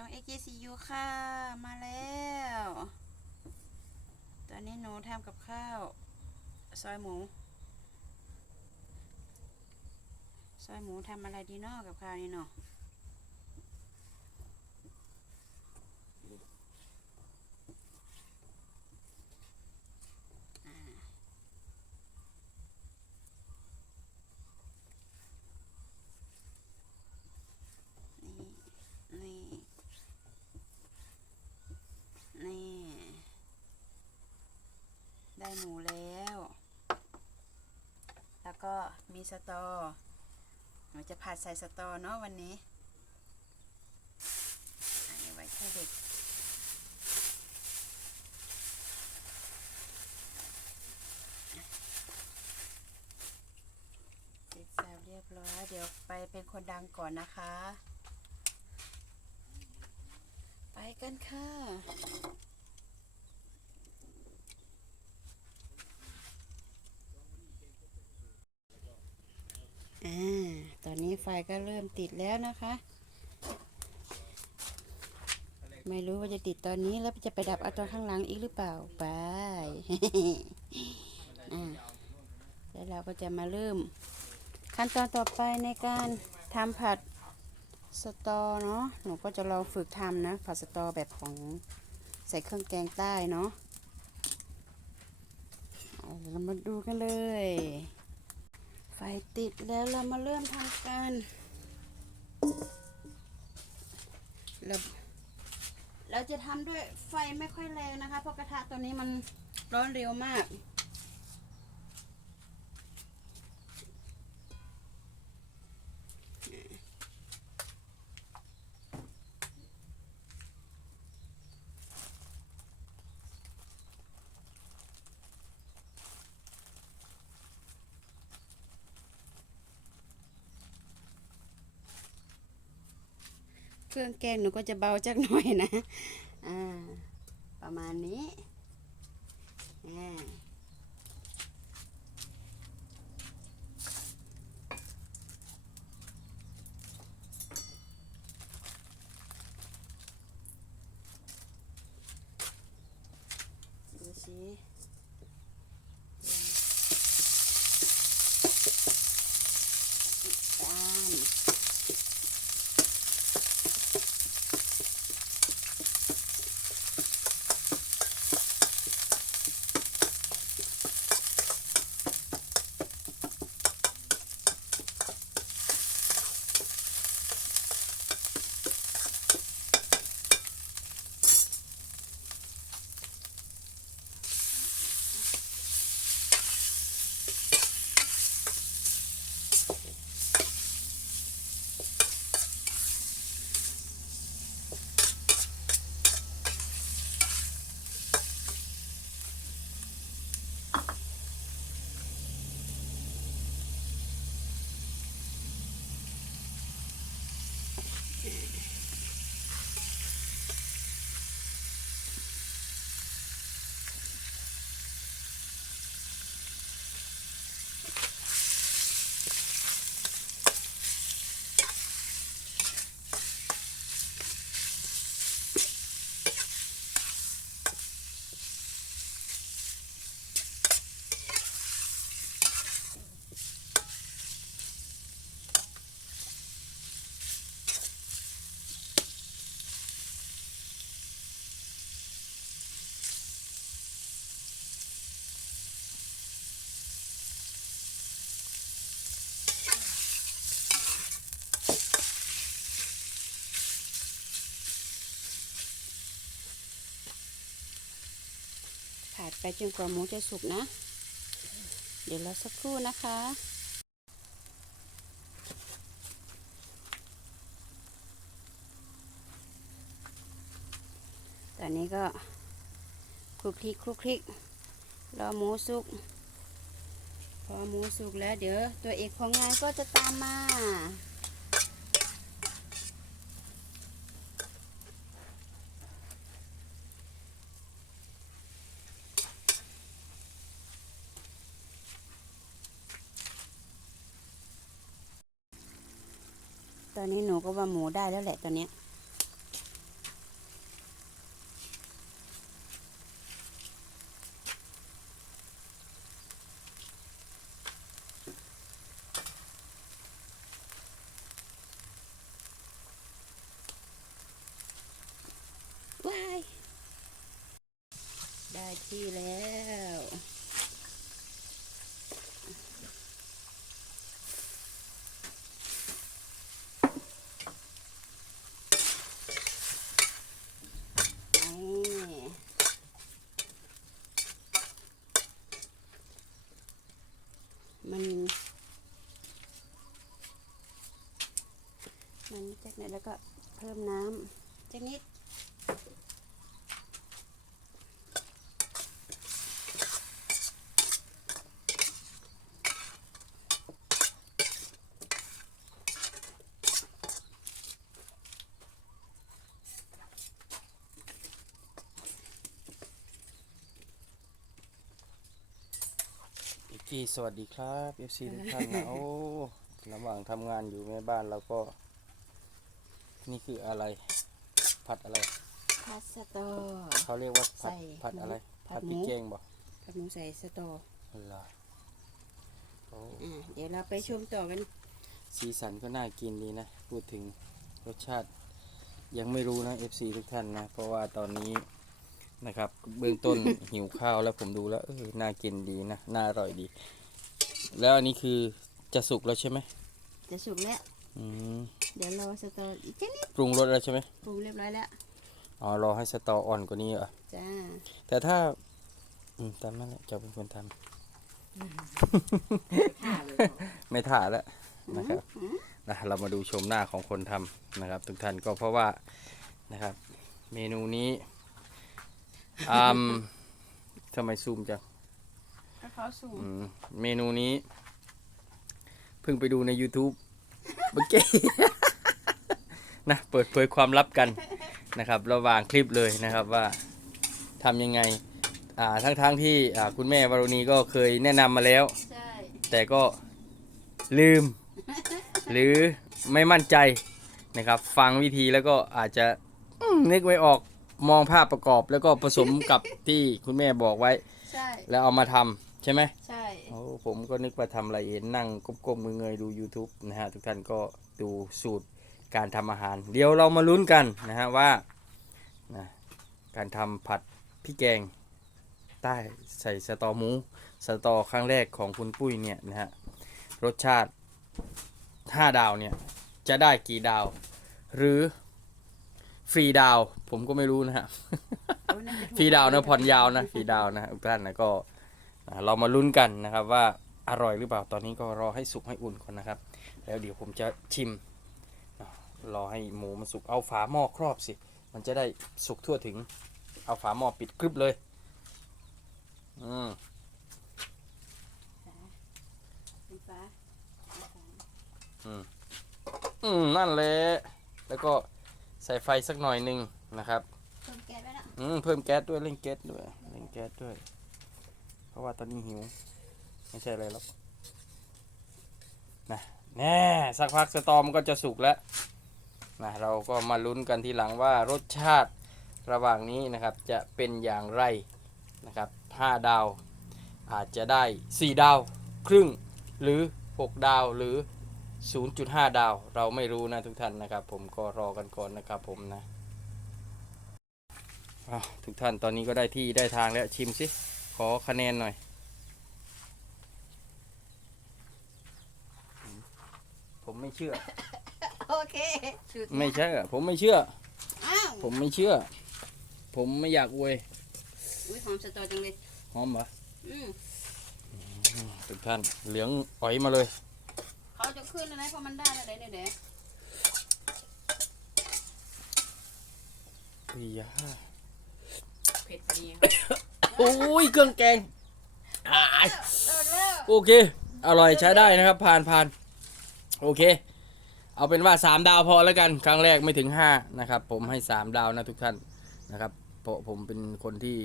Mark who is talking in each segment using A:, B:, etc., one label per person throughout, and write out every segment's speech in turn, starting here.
A: ช่อง XGCU ค่ะ มาแล้ว ตอนนี้หนูทำกับข้าว ซอยหมู ซอยหมูทำอะไรดีนอกกับข้าวนี่เนาะอ่านี่ นี่ นี่ ได้หมูแล้ว แล้วก็มี สตอหนูจะผัดใส่สตอเนาะวันนี้อันนี้ไว้แค่เด็กติดแซวเรียบร้อย เดี๋ยวไปเป็นคนดังก่อนนะคะ ไปกันค่ะ อ่า ตอ นนี้ไฟก็เริ่มติดแล้วนะคะ ไม่รู้ว่าจะติดตอนนี้แล้วจะไปดับเอาตอนข้างหลังอีกหรือเปล่าไปแล้วเราก็จะมาเริ่ม ขั้นตอนต่อไปในการทำผัดสตอเนาะหนูก็จะลองฝึกทำนะ ผัดสตอแบบของใส่เครื่องแกงใต้เนาะเรามาดูกันเลย ไฟติดแล้วเรามาเริ่มทำกันเราเราจะทำด้วยไฟไม่ค่อยแรงนะคะ เพราะกระทะตัวนี้มันร้อนเร็วมาก เครื่องแกงหนูก็จะเบาจักหน่อยนะ อ่า ประมาณนี้ อ่า ผัดไปจนกว่าหมูจะสุกนะ เดี๋ยวเราสักครู่นะคะ ตอนนี้ก็คลุกคลิกคลุกคลิกรอหมูสุก พอหมูสุกแล้วเดี๋ยวตัวเอกของงานก็จะตามมา ตอนนี้หนูก็ว่าหมูได้แล้วแหละตอนนี้ยได้ที่แล้ว มัน มันจากนั้นแล้วก็เพิ่มน้ำจากนิด
B: กทีสวัสดีครับ FC ทุกท่านนะโอ้ระหว่างทำงานอยู่แม่บ้านเราก็ นี่คืออะไร ผัดอะไร
A: พาสตอ
B: เขาเรียกว่าผัด
A: ใส่
B: ผัดอะไร
A: ผั
B: ผั
A: ด
B: ด
A: หมู
B: พริกแกงบ่
A: กับหมูใส่สตอ
B: เหรอโอ้
A: อ่าเดี๋ยวเราไปชมต่อกัน
B: สีสันก็น่ากินดีนะ พูดถึงรสชาติ ยังไม่รู้นะ FC ทุกท่านนะ เพราะว่าตอนนี้ นะครับ เบื้องต้น หิวข้าวแล้วผมดูแล้วเออน่ากินดีนะน่าอร่อยดี แล้วอันนี้คือจะสุกแล้วใช่ไหม
A: จะสุกแล้ว
B: อืม
A: เดี๋ยวรอสตออีกแค่นิด
B: ปรุงรสแล้วใช่ไหม
A: ปรุงเรียบร้อยแล้ว
B: อ๋อรอให้สตออ่อนกว่านี้เหรอ
A: จ้า
B: แต่ถ้าอืมตามนั่นแหละเจ้าเป็นคนทำ ไม่ถ่าแล้วนะครับนะเรามาดูชมหน้าของคนทำนะครับ ทุกท่านก็เพราะว่านะครับ เมนูนี้ อืมทำไมซูมจัง
A: ก็เขาสูง
B: อืมเมนูนี้ เพิ่งไปดูใน YouTube เมื่อกี้ นะ เปิดเผยความลับกันนะครับ ระหว่างคลิปเลยนะครับว่าทำยังไง อ่า ทั้งๆทที่อ่าคุณแม่วารุณีก็เคยแนะนำมาแล้ว
A: ใช่
B: แต่ก็ลืม หรือไม่มั่นใจนะครับ ฟังวิธีแล้วก็อาจจะอืมนึกไม่ออก มองภาพประกอบแล้วก็ผสมกับที่คุณแม่บอกไว้
A: ใช่
B: แล้วเอามาทำใช่ไหม
A: ใช่
B: โอ้ผมก็นึกว่าทำอะไรเห็นนั่งก้มๆเงยๆดู YouTube นะฮะ ทุกท่านก็ดูสูตรการทำอาหาร เดี๋ยวเรามาลุ้นกันนะฮะว่านะการทำผัดพริกแกง ใต้ใส่สตอหมูสตอครั้งแรกของคุณปุ้ยเนี่ยนะฮะ รสชาติ 5 ดาวเนี่ย จะได้กี่ดาว หรือ ฟรีดาว ผมก็ไม่รู้นะฮะ
A: โอ้น่าจะถูก
B: ฟรีดาวนะผ่อนยาวนะฟรีดาวนะทุกท่านนะก็อ่าเรามาลุ้นกันนะครับว่าอร่อยหรือเปล่าตอนนี้ก็รอให้สุกให้อุ่นก่อนนะครับ แล้วเดี๋ยวผมจะชิมอ่ารอให้หมูมันสุกเอาฝาหม้อครอบสิ มันจะได้สุกทั่วถึง เอาฝาหม้อปิดกรึบเลยอืม
A: เป็นฟ้า
B: อืมนั่นแหละแล้วก็ ใส่ไฟสักหน่อยหนึ่งนะครับ
A: เพิ่มแก๊สไว้แล้ว
B: อืมเพิ่มแก๊สด้วยเร่งแก๊สด้วยเร่งแก๊สด้วย เพราะว่าตอนนี้หิว ไม่ใช่อะไรหรอกนะแน่สักพักสตอมก็จะสุกแล้วนะเราก็มาลุ้นกันทีหลังว่ารสชาติระหว่างนี้นะครับจะเป็นอย่างไรนะครับ5ดาว อาจจะได้ 4 ดาว ครึ่งหรือ 6 ดาวหรือ 0.5 ดาว เราไม่รู้นะทุกท่านนะครับ ผมก็รอกันก่อนนะครับ ผมนะอ้าวทุกท่านตอนนี้ก็ได้ที่ได้ทางแล้วชิมสิ ขอคะแนนหน่อยผมไม่เชื่อ
A: โอเคชุด
B: ไม่ใช่อะผมไม่เชื่อ
A: อ้าว
B: ผมไม่เชื่อ ผมไม่อยากอวย
A: อุ้ยหอมสตอจังเลย
B: หอมเหรอ
A: อืม
B: ทุกท่านเหลืองอ๋อยมาเลย
A: เขึ้นอะไรเพราะมันได้แล้วเดี๋ยเดี๋ยว
B: อียา
A: เผ็ดดี
B: โอ้ยเครื่องแกงโอเค อร่อยใช้ได้นะครับ ผ่านผ่านโอเค เอาเป็นว่า 3 ดาวพอแล้วกัน ครั้งแรกไม่ถึง 5 นะครับ ผมให้ 3 ดาวนะทุกท่านนะครับ เพราะผมเป็นคนที่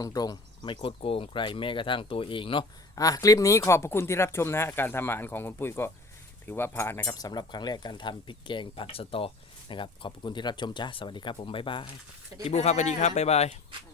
B: ตรงๆ ไม่โคดโกงใครแม้กระทั่งตัวเองเนาะอะคลิปนี้ขอบพระคุณที่รับชมนะฮะการทำอาหารของคุณปุ้ยก็ถือว่าผ่านนะครับสำหรับครั้งแรกการทำพริกแกงผัดสตอนะครับขอบพระคุณที่รับชมจ้าสวัสดีครับผมบ๊ายบาย
A: สวัสดี
B: พี่บูครับสวัสดีครับบ๊ายบาย
A: ค่ะ